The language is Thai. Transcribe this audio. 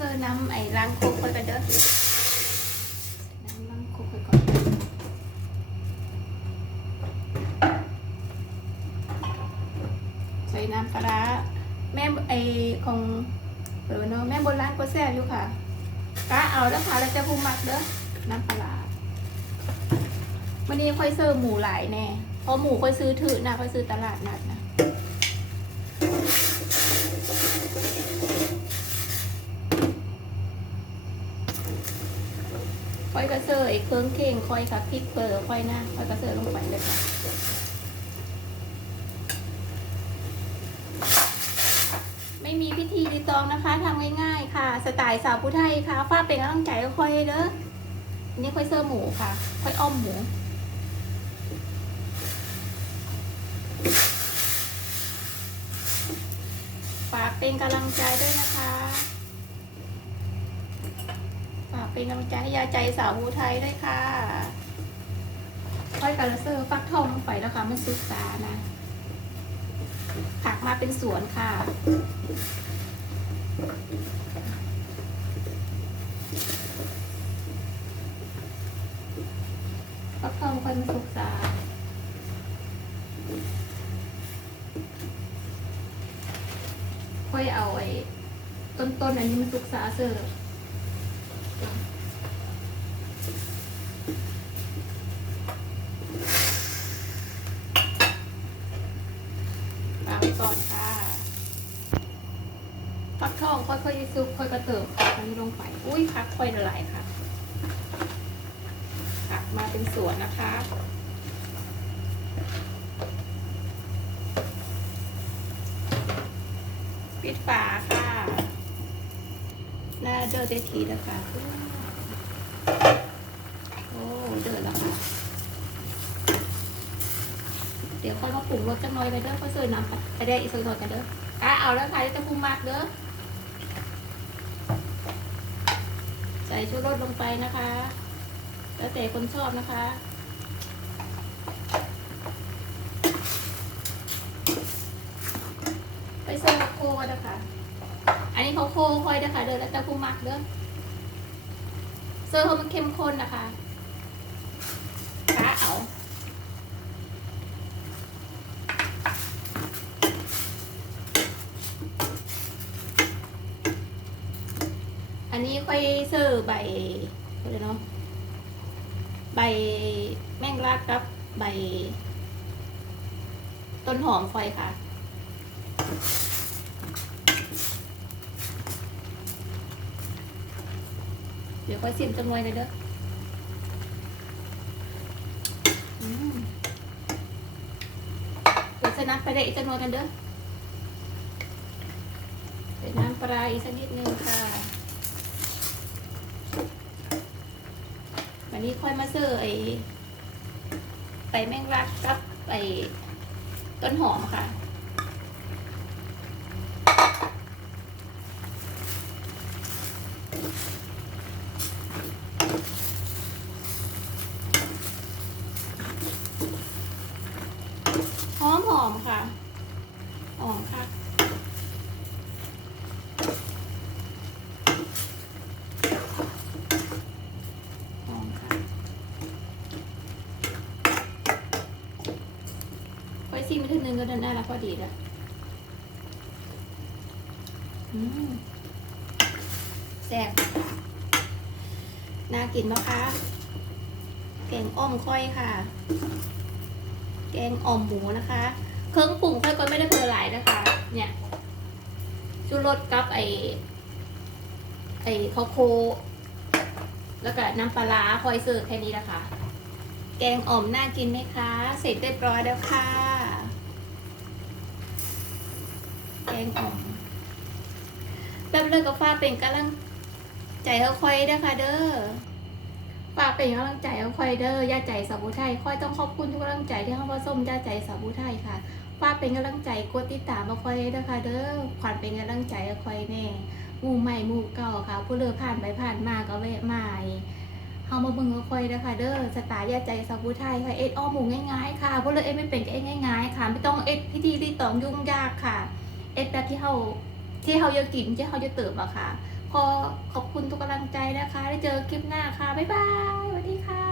เซอร์น้ำไอ้ล้างโคกไปกันเด้อน้ำล้างโคกไปก่อนใส่น้ำปลาแม่ไอของเออเนาะแม่โบราณก็แซ่บอยู่ค่ะกะเอาแล้วค่ะแล้วจะพูมักเด้อน้ำปลาวันนี้ค่อยเสิร์ฟหมูหลายแน่เพราะหมูค่อยซื้อถือนะค่อยซื้อตลาดนัดนะ อยกระเซอร์ไอ้เครื่องเข่งค่อยค่ะพริกเปอร์ค่อยหน้าค่อยกระเซอร์ลงไปเลยค่ะไม่มีพิธีรีตองนะคะทำง่ายๆค่ะ สไตล์สาวผู้ไทยค่ะฟ้าเป็นกำลังใจค่อยเด้ออันนี่ค่อยเซอร์หมูค่ะค่อยอ้อมหมูฝากเป็นกำลังใจด้วยนะคะ เป็นกำลังใจให้ยาใจสาวภูไทยด้วยค่ะค่อยกระเซอร์ฟักทองลงไปแล้วค่ะมันสุกตานะ ผักมาเป็นสวนค่ะฟักทองค่อยมันสุกตาค่อยเอาไอ้ต้นๆอันนี้มันสุกษาเสิร์ฟ ปลาไป ก่อนค่ะฟักทองค่อยๆซุปค่อยกระเติมผักอันนี้ลงไป อุ้ยผักค่อยละลายค่ะผักมาเป็นสวนนะคะปิดฝาค่ะน้าเดอเดทีนะคะ โอ้เดือดแล้วค่ะ เดี๋ยวค่อยมาปรุงรสจังน้อยไปเด้อก็เสิร์ฟน้ำไปได้อีกสักหน่อยกันเด้ออะเอาแล้วค่ะเดี๋ยจะปรุงมากเด้อใส่ชูรสลงไปนะคะ แล้วแต่คนชอบนะคะไปเสิร์ฟโคกันนะคะ อันนี้เขาโคค่อยนะคะเด้อแล้วแต่ปรุงมักเด้อเสิร์ฟให้มันเข้มข้นนะคะกะเอา นนี้ค่อยเสิร์ฟใบอะไรเนาะใบแมงลักกับ ใบ ต้นหอมไฟค่ะ เดี๋ยวค่อยซิมจำนวนเลยเด้ออืมเดี๋ยวใส่น้ำไปได้อีกจำนวนกันเด้อใส่น้ำปลาอีกสักนิดนึงค่ะ วันนี้ค่อยมาเสิร์ฟไอ้ไก่แมงลักกับไอ้ต้นหอมค่ะหอมหอมค่ะหอมค่ะ หอมค่ะไว้ ซีมันถึงนึงก็เดินได้แล้วพอดีแล้วแซ่บน่ากินไหมคะ แกงอ้อมค่อยค่ะ แกงอ่อมหมูนะคะ เครื่องปรุงค่อยก็ไม่ได้เพิ่มหลายนะคะ เนี่ยชูรสกับไอไอข้าวโค แล้วก็น้ำปลาร้าคอยเสิร์ฟแค่นี้นะคะ แกงอ่อมน่ากินไหมคะ เสร็จเรียบร้อยแล้วค่ะ แกงออมแบบเลิกกับฟ้าเป็นกำลังใจเขาคอยๆนะคะเด้อฝากเป็นกำลังใจเอาคอยเด้อย่าใจสาวบุไทยคอยต้องขอบคุณทุกกำลังใจที่เข้ามาส้มย่าใจสาวบุไทยค่ะฝากเป็นกำลังใจกดติดตามมาคอยเด้อค่ะ เด้อขวัญเป็นกำลังใจเอาคอยแน่หมู่ใหม่หมู่เก่าค่ะ ผู้เลือผ่านไปผ่านมาก็แวะมาเฮามาเบิ่งเอาคอยเด้อค่ะ เด้อสไตล์ย่าใจสาวบุไทยค่ะเอ็ดอ้อมหมูง่ายๆค่ะผู้เลือเอ็ดไม่เป็นก็เอ็ดง่ายๆ ค่ะ ไม่ต้องเอ็ดพิธีรีตองยุ่งยากค่ะ เอ็ดแบบที่เขาที่เขาจะกินที่เขาจะเติมอะค่ะ ขอขอบคุณทุกกำลังใจนะคะ ได้เจอคลิปหน้าค่ะ บ๊ายบายสวัสดีค่ะ